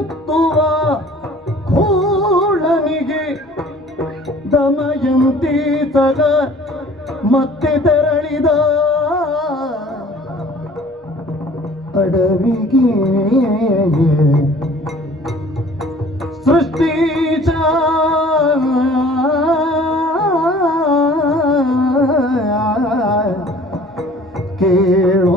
ಎತ್ತುವ ಕೂಳನಿಗೆ ದಮಯಂತಿ ತಗ ಮತ್ತೆ ತೆರಳಿದ ಅಡವಿಗೆ ಸೃಷ್ಟೀಚ ಕೇಳೋ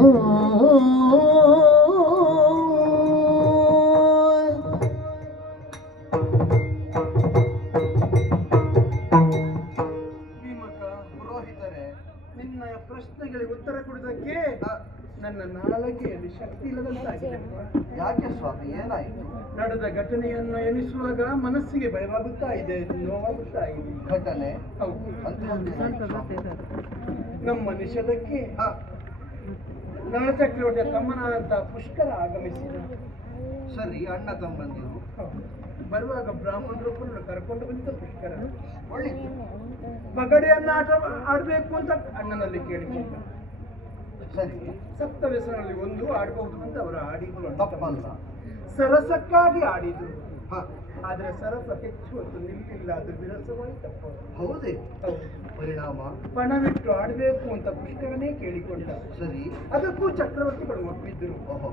ನಿನ್ನ ಪ್ರಶ್ನೆಗಳಿಗೆ ಉತ್ತರ ಕೊಡುವುದಕ್ಕೆ ನನ್ನ ನಾಲಗೆಯಲ್ಲಿ ಶಕ್ತಿ ಇಲ್ಲದಂತಾಗಿದೆ. ಯಾಕೆ ಸ್ವಾಮಿ, ಏನಾಯಿತು? ನಡೆದ ಘಟನೆಯನ್ನು ಎನಿಸುವಾಗ ಮನಸ್ಸಿಗೆ ಭಯವಾಗುತ್ತಾ ಇದೆ, ನೋವಾಗುತ್ತಾ ಇದೆ. ಘಟನೆ? ಹೌದು. ಅಂತ ನಮ್ಮ ನಿಷೇಧಕ್ಕೆ ನಳಚಕ್ರವರ್ತಿಯ ತಮ್ಮನಾದಂತಹ ಪುಷ್ಕರ ಆಗಮಿಸಿದ. ಸರಿ, ಅಣ್ಣ ತಮ್ಮಂದಿರು ಬರುವಾಗ ಬ್ರಾಹ್ಮಣರೊಬ್ಬರನ್ನು ಕರ್ಕೊಂಡು ಬಂದ ಪುಷ್ಕರ. ಒಳ್ಳೆದು. ಪಗಡೆಯನ್ನ ಆಡಬೇಕು ಅಂತ ಅಣ್ಣನಲ್ಲಿ ಕೇಳಿಕೊಂಡ. ಸರಿ, ಸಪ್ತವ್ಯಸನಲ್ಲಿ ಒಂದು ಆಡಬಹುದು ಅಂತ ಅವರು ಆಡಿದ್ರು. ತಪ್ಪಲ್ಲ. ಸರಸಕ್ಕಾಗಿ ಆಡಿದ್ರು. ಹ, ಆದ್ರೆ ಸರಸ ಹೆಚ್ಚು ಹೊತ್ತು ನಿಲ್ಲಿಲ್ಲ, ಅದು ವಿರಸವಾಗಿ ತಪ್ಪ. ಹೌದೇ? ಪರಿಣಾಮ ಪಣವಿಟ್ಟು ಆಡಬೇಕು ಅಂತ ಪುಷ್ಕರನೇ ಕೇಳಿಕೊಂಡ. ಸರಿ, ಅದಕ್ಕೂ ಚಕ್ರವರ್ತಿಗಳು ಒಪ್ಪಿದ್ರು. ಓಹೋ,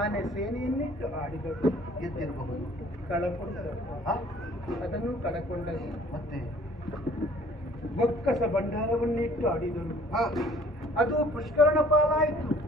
ಆನೆ ಸೇನೆಯನ್ನಿಟ್ಟು ಆಡಿದರು. ಗೆದ್ದಿರಬಹುದು. ಕಳಕೊಂಡರು. ಅದನ್ನು ಕಳಕೊಂಡರು. ಮತ್ತೆ ಬೊಕ್ಕಸ ಭಂಡಾರವನ್ನಿಟ್ಟು ಆಡಿದರು. ಹ, ಅದು ಪುಷ್ಕರನ ಪಾಲಾಯಿತು.